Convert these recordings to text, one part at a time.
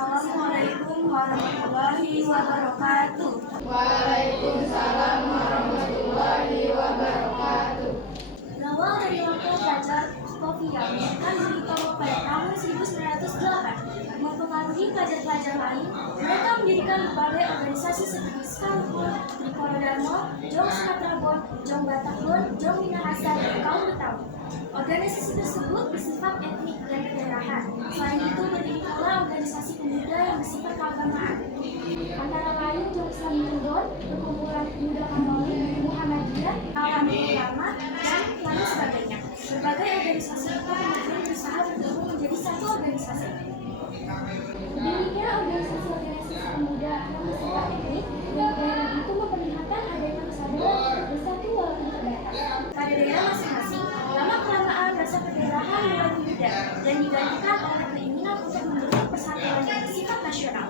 Assalamualaikum warahmatullahi wabarakatuh. Waalaikumsalam warahmatullahi wabarakatuh. Berawal dari wakil pelajar Skopia yang didirikan pada tahun 1908, mempengaruhi pelajar-pelajar lain, mereka mendirikan berbagai organisasi seperti Skalpul, Trikorodamo, Jong Sumatrabon, Jong Batavon, Jong Minahasa, dan kaum Betawi. Organisasi tersebut bersifat etnik dan kedaerahan. Selain itu, berdiri pula organisasi pemuda yang bersifat keagamaan. Antara lain Jong Samindon, Perkumpulan Pemuda Katolik, Muhammadiyah, Alami Ulama, dan lain sebagainya. Berbagai organisasi itu kemudian berusaha bergabung menjadi satu organisasi. Berdirinya organisasi-organisasi pemuda yang bersifat etnik dan daerah itu memperlihatkan adanya kesadaran untuk bersatu walaupun terbatas. Pada daerah masing-masing, lama-kelamaan rasa kedaerahan mulai memudar dan digantikan oleh keinginan untuk membentuk persatuan yang bersifat nasional.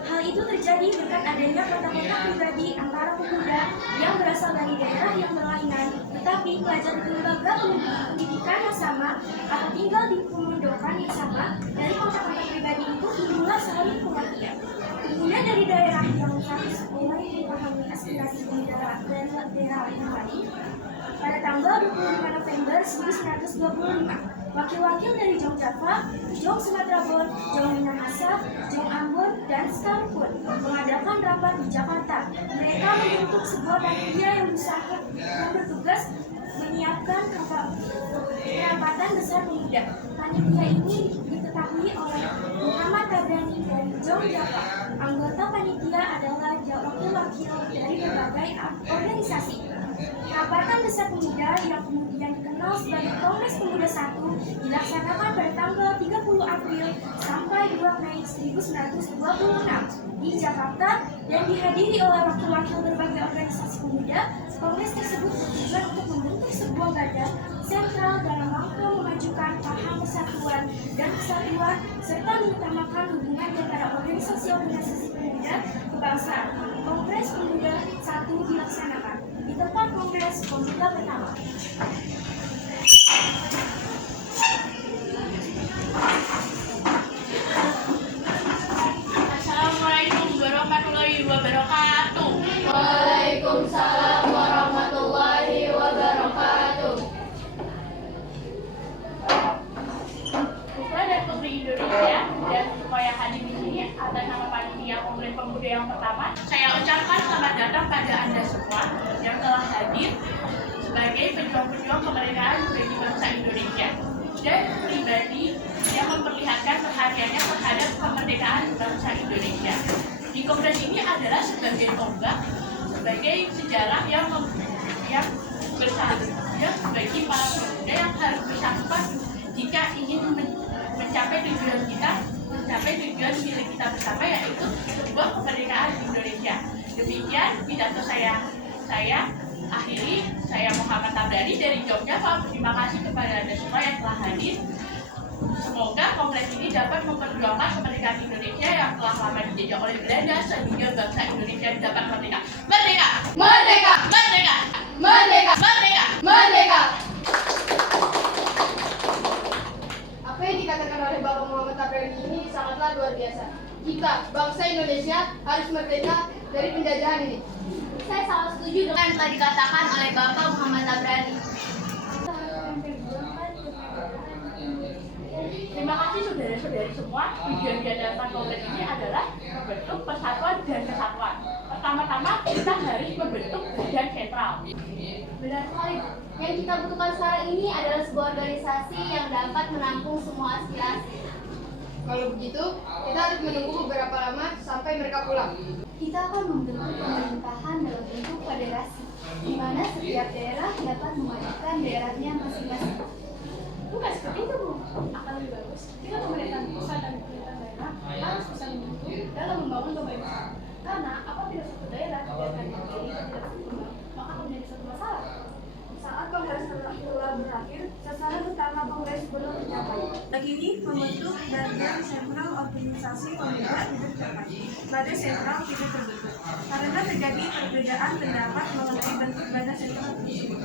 Hal itu terjadi berkat adanya kontak-kontak pribadi antara pemuda yang berasal dari daerah yang berlainan, tetapi pelajar di lembaga pendidikan yang sama atau tinggal di pemondokan yang sama. Dari kontak-kontak pribadi itu timbullah saling pengertian. Pemuda dari daerah yang mulai memahami aspirasi pemuda dan daerah lain. Pada tanggal 25 November 1925, wakil-wakil dari Jong Java, Jong Sumatrabon, Jong Minahasa, Jong Ambon, dan Skalpul mengadakan rapat di Jakarta. Mereka membentuk sebuah panitia yang bertugas menyiapkan kerapatan besar pemuda. Panitia ini diketahui oleh Muhammad Tabrani dari Jong Java. Anggota panitia adalah wakil-wakil dari berbagai organisasi. Rapatan Besar Pemuda yang kemudian dikenal sebagai Kongres Pemuda I dilaksanakan pada tanggal 30 April sampai 2 Mei 1926 di Jakarta dan dihadiri oleh wakil-wakil berbagai organisasi pemuda. Kongres tersebut bertujuan untuk membentuk sebuah garda sentral dalam rangka memajukan paham persatuan dan kesatuan serta mengutamakan hubungan antara organisasi-organisasi pemuda kebangsaan. Kongres Pemuda I dilaksanakan di tempat Kongres Pemuda pertama. Assalamualaikum warahmatullahi wabarakatuh. Waalaikumsalam warahmatullahi wabarakatuh. Putra dan Putri Indonesia dan supaya hadir di sini atas nama panitia Kongres Pemuda yang pertama, saya ucapkan selamat datang pada Anda semua yang telah hadir sebagai pejuang-pejuang kemerdekaan bagi bangsa Indonesia dan pribadi yang memperlihatkan perhatiannya terhadap kemerdekaan bangsa Indonesia. Di kongres ini adalah sebagai tonggak, sebagai sejarah yang bagi para pemuda yang harus bersama jika ingin mencapai tujuan kita, mencapai tujuan milik kita bersama, yaitu sebuah kemerdekaan Indonesia. Demikian pidato saya akhiri. Saya Muhammad Tabrani dari Jong Java. Terima kasih kepada Anda semua yang telah hadir. Semoga kongres ini dapat memperjuangkan kemerdekaan Indonesia yang telah lama dijajah oleh Belanda sehingga bangsa Indonesia dapat merdeka. Merdeka! Merdeka! Merdeka! Merdeka! Merdeka! Merdeka! Apa yang dikatakan oleh Bapak Muhammad Tabrani ini sangatlah luar biasa. Kita, bangsa Indonesia, harus merdeka dari penjajahan ini. Saya sangat setuju dengan yang telah dikatakan oleh Bapak Muhammad Tabrani. Terima kasih saudara-saudari semua. Tujuan diadakan kongres ini adalah membentuk persatuan dan kesatuan. Pertama-tama kita harus membentuk badan sentral. Benar sekali. Yang kita butuhkan sekarang ini adalah sebuah organisasi yang dapat menampung semua aspirasi. Kalau begitu, kita harus menunggu beberapa lama sampai mereka pulang. Kita akan membentuk pemerintahan dalam bentuk federasi, di mana setiap daerah dapat memajukan daerahnya masing-masing. Bukan seperti itu, Bu. Akan lebih bagus jika pemerintahan pusat dan pemerintahan daerah harus bisa membantu dalam membangun pemerintahan. Karena apabila suatu daerah dibiarkan mandiri dan tidak berkembang, maka menjadi suatu masalah. Saat kongres telah berakhir, sasaran utama kongres belum tercapai. Kini membentuk badan sentral organisasi pemuda tidak tercapai. Badan sentral tidak terbentuk karena terjadi perbedaan pendapat mengenai bentuk badan sentral tersebut.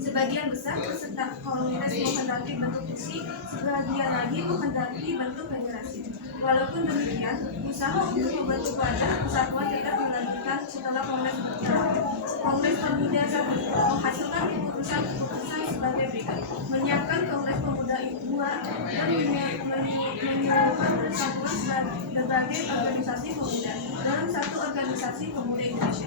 Sebagian besar peserta kongres menghendaki bentuk fungsi, sebagian lagi menghendaki bentuk federasi. Walaupun demikian, usaha untuk membentuk wadah persatuan tetap dilanjutkan setelah Kongres berjalan. Kongres Pemuda saat itu menghasilkan keputusan sebagai berikut: menyiapkan Kongres Pemuda II dan menyuruhkan persatuan berbagai organisasi pemuda dalam satu organisasi pemuda Indonesia.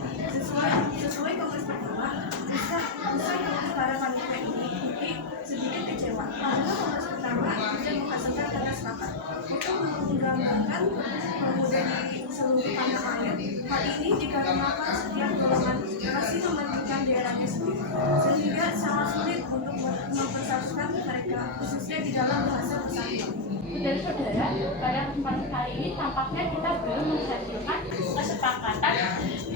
Sesuai Kongres pertama, usai Kongres para panitia ini sedikit kecewa karena Kongres pertama tidak menghasilkan kata sepakat untuk mengembangkan pemuda di seluruh tanah air. Hal ini dikarenakan setiap golongan masih mementingkan daerahnya sendiri, sehingga sangat sulit untuk mempersatukan mereka, khususnya di dalam bahasa persatuan. Saudara-saudara, pada kesempatan kali ini tampaknya kita belum menghasilkan kesepakatan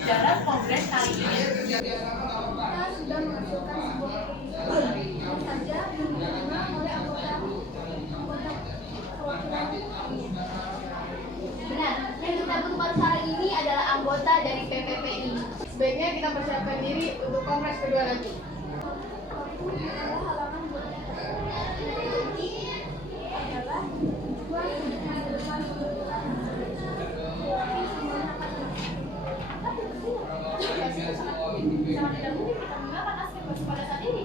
dalam kongres kali ini. Kita sudah menghasilkan sebuah keputusan saja yang diterima oleh anggota perwakilan. Benar, yang kita butuhkan hari ini adalah anggota dari PPPI. Sebaiknya kita persiapkan diri untuk kongres kedua nanti. Adalah halaman buat nanti adalah tujuan untuk masa depan pembentukan Sangat tidak mungkin kita menggunakan aspek pada saat ini.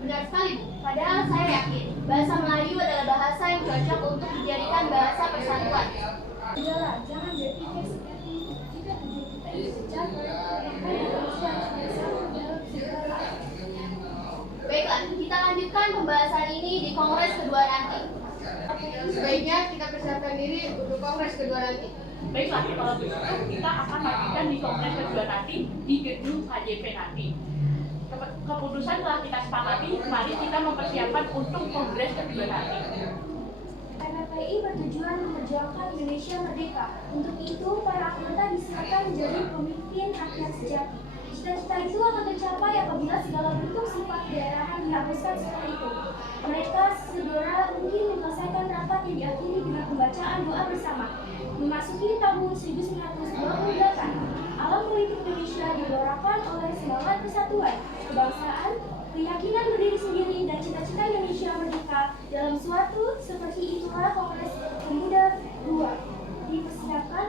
Benar sekali, Bu. Padahal saya yakin bahasa Melayu adalah bahasa yang cocok untuk dijadikan bahasa persatuan. Udahlah, jangan berpikir seperti itu. Jika tujuan kita itu tercapai, maka Indonesia harus bisa menjawab segala. Baiklah, kita lanjutkan pembahasan ini di kongres kedua nanti. Sebaiknya kita persiapkan diri untuk kongres kedua nanti. Baiklah, kalau begitu kita akan lanjutkan di kongres kedua nanti di gedung KJP nanti. Keputusan telah kita sepakati, mari kita mempersiapkan untuk kongres kedua nanti. PPPI bertujuan memperjuangkan Indonesia merdeka. Untuk itu, para anggota disiapkan menjadi pemimpin rakyat sejati. Cita-cita itu akan tercapai apabila segala bentuk sifat daerahan dihapuskan setelah itu. Mereka segera mungkin menyelesaikan rapat yang diakhiri dengan pembacaan doa bersama. Memasuki tahun 1928, alam politik Indonesia digelorakan oleh semangat persatuan, kebangsaan, keyakinan berdiri sendiri, dan cita-cita Indonesia merdeka. Dalam suatu seperti itulah Kongres Pemuda II dipersiapkan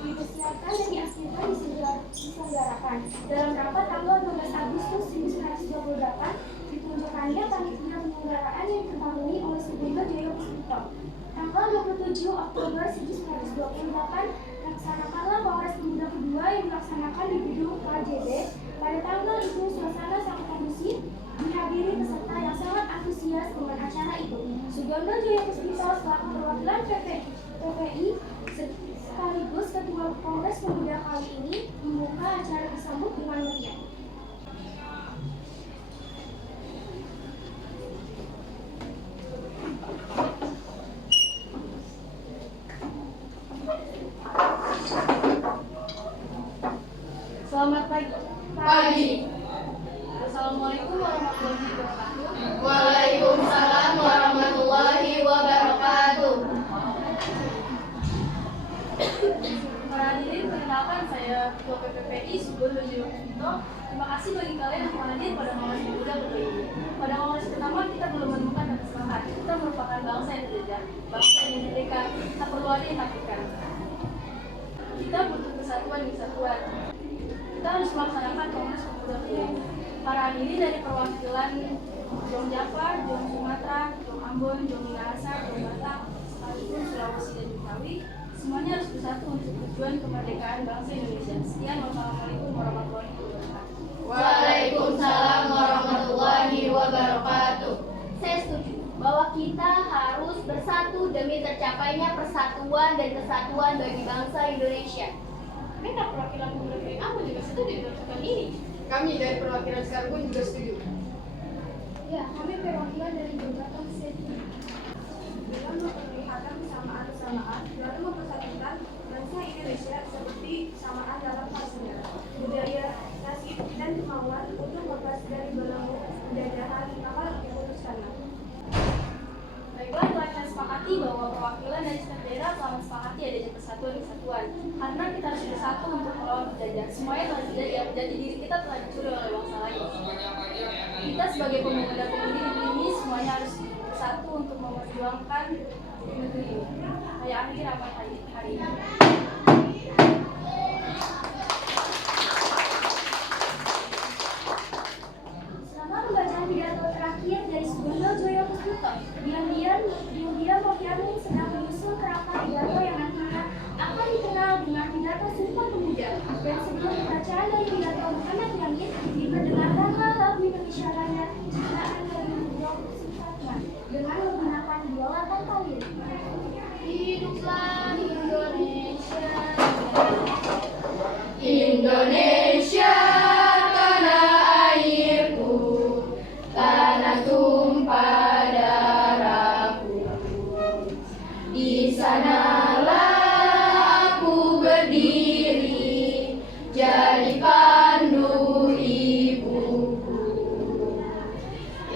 dan diakhirkan diselenggarakan. Dalam rapat tanggal 12 Agustus 1928, ditunjukkannya panitia penyelenggaraan yang ditemui oleh Sugeng Joyo Puspito. Tanggal 27 Oktober 1928, dilaksanakanlah Kongres Pemuda kedua yang dilaksanakan di gedung KJB. Pada tanggal itu, suasana sangat kondusif, dihadiri peserta yang sangat antusias dengan acara itu. Sugeng Joyo Puspito selaku perwakilan PPI sekaligus Ketua Kongres Pemuda kali ini membuka acara tersebut dengan meriah. Selamat pagi. Pagi. Assalamualaikum warahmatullahi wabarakatuh. Waalaikumsalam warahmatullahi wabarakatuh. Para hadirin, perkenalkan saya Ketua PPPI Sugeng Joyo Puspito. Terima kasih bagi kalian yang hadir pada Kongres Pemuda kedua ini. Pada Kongres pertama kita belum menemukan kata sepakat. Kita merupakan bangsa yang terjajah, bangsa yang merdeka, tak perlu ada yang takutkan. Kita butuh persatuan dan kesatuan. Kita harus melaksanakan Kongres Pemuda kedua ini. Para hadirin dari perwakilan Jong Jafar, Jong Sumatera, Jong Ambon, Jong Minahasa, Jong Batak, sekalipun Sulawesi dan Betawi, semuanya harus bersatu untuk tujuan kemerdekaan bangsa Indonesia. Sekian, wassalamualaikum warahmatullahi wabarakatuh. Waalaikumsalam warahmatullahi wabarakatuh. Saya setuju bahwa kita harus bersatu demi tercapainya persatuan dan kesatuan bagi bangsa Indonesia. Mereka perwakilan pemuda PPI aku juga setuju dengan ucapan ini. Kami dari perwakilan Sekarang juga setuju. Ya, kami perwakilan dari beberapa setuju. Dengan memperlihatkan kesamaan dalam mempersatukan bangsa Indonesia seperti kesamaan dalam hal sejarah, budaya, nasib, dan kemauan untuk lepas dari belenggu penjajahan, maka diputuskanlah. Baiklah, telah kita sepakati bahwa perwakilan dari setiap daerah telah mensepakati adanya persatuan dan kesatuan. Karena kita harus bersatu untuk melawan penjajah. Semuanya telah terjadi, ya, jati diri kita telah dicuri oleh bangsa lain. Kita sebagai pemuda-pemudi negeri ini semuanya harus bersatu untuk memperjuangkan negeri ini. Saya akhiri rapat hari ini. Selama pembacaan pidato terakhir dari Sugeng Joyo Puspito, diam-diam Mokiamin sedang menyusun kerangka pidato yang nantinya akan dikenal dengan pidato Sumpah Pemuda. Dan sebelum pembacaan dari pidato Muhammad Yamin, diperdengarkanlah lagu Indonesia Raya ciptaan dari Beliau Sifatnya dengan menggunakan biola tanpa lirik. Hiduplah Indonesia. Indonesia, tanah airku, tanah tumpah darahku. Di sanalah aku berdiri, jadi pandu ibuku.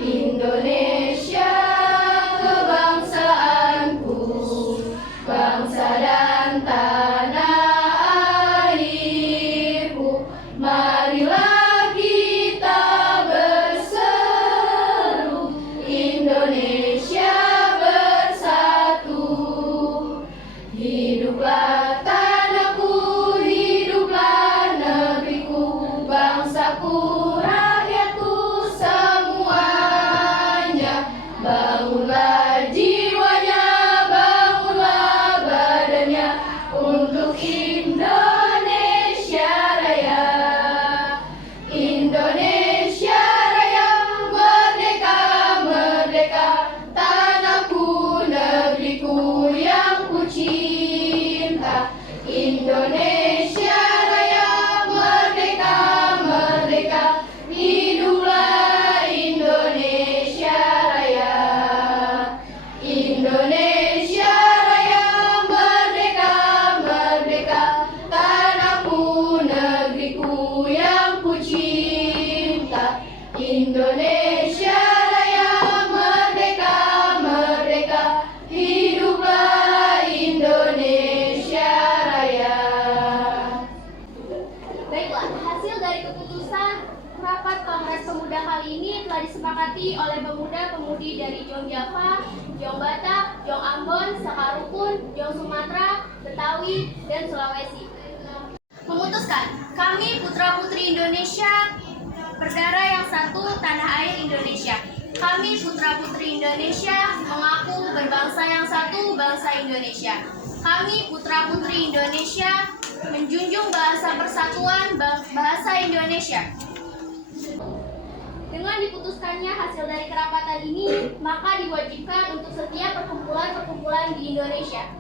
Indonesia, kebangsaanku, bangsa dan tanah airku. Marilah kita berseru, Indonesia bersatu. Hiduplah tanahku, hiduplah negeriku, bangsaku, rakyatku semuanya. Bangunlah jiwanya, bangunlah badannya untuk Indonesia Raya. Indonesia Raya, merdeka, merdeka, tanahku, negeriku yang ku cinta. Indonesia Raya, merdeka, merdeka, hiduplah Indonesia Raya. Indonesia Raya, merdeka, merdeka, tanahku, negeriku yang ku cinta. Indonesia Raya, merdeka, merdeka, hiduplah Indonesia Raya. Baiklah, hasil dari keputusan rapat Kongres Pemuda kali ini telah disepakati oleh pemuda-pemudi dari Jong Java, Jong Batak, Jong Ambon, Sakarukun, Jong Sumatera, Betawi, dan Sulawesi. Memutuskan, kami putra-putri Indonesia, berdarah yang satu, tanah air Indonesia. Kami putra-putri Indonesia mengaku berbangsa yang satu, bangsa Indonesia. Kami putra-putri Indonesia menjunjung bahasa persatuan, bahasa Indonesia. Dengan diputuskannya hasil dari kerapatan ini, maka diwajibkan untuk setiap perkumpulan-perkumpulan di Indonesia.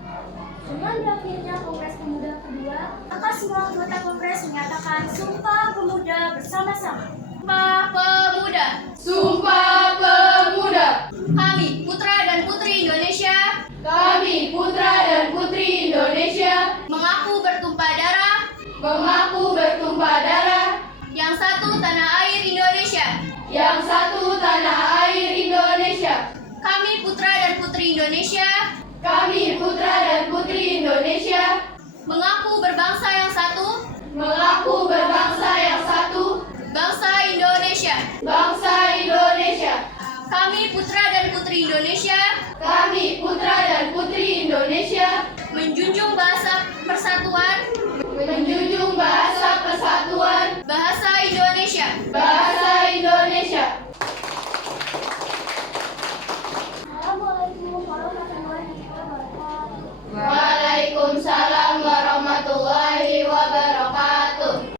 Dengan berakhirnya Kongres Pemuda kedua, maka semua anggota Kongres menyatakan Sumpah Pemuda bersama-sama. Sumpah Pemuda. Sumpah Pemuda. Kami, putra dan putri Indonesia, Kami, putra dan putri Indonesia, mengaku bertumpah darah, mengaku bertumpah darah, yang satu tanah air Indonesia. yang satu tanah air Indonesia. Kami, putra dan putri Indonesia, Kami, putra dan putri Indonesia, mengaku berbangsa yang satu, mengaku berbangsa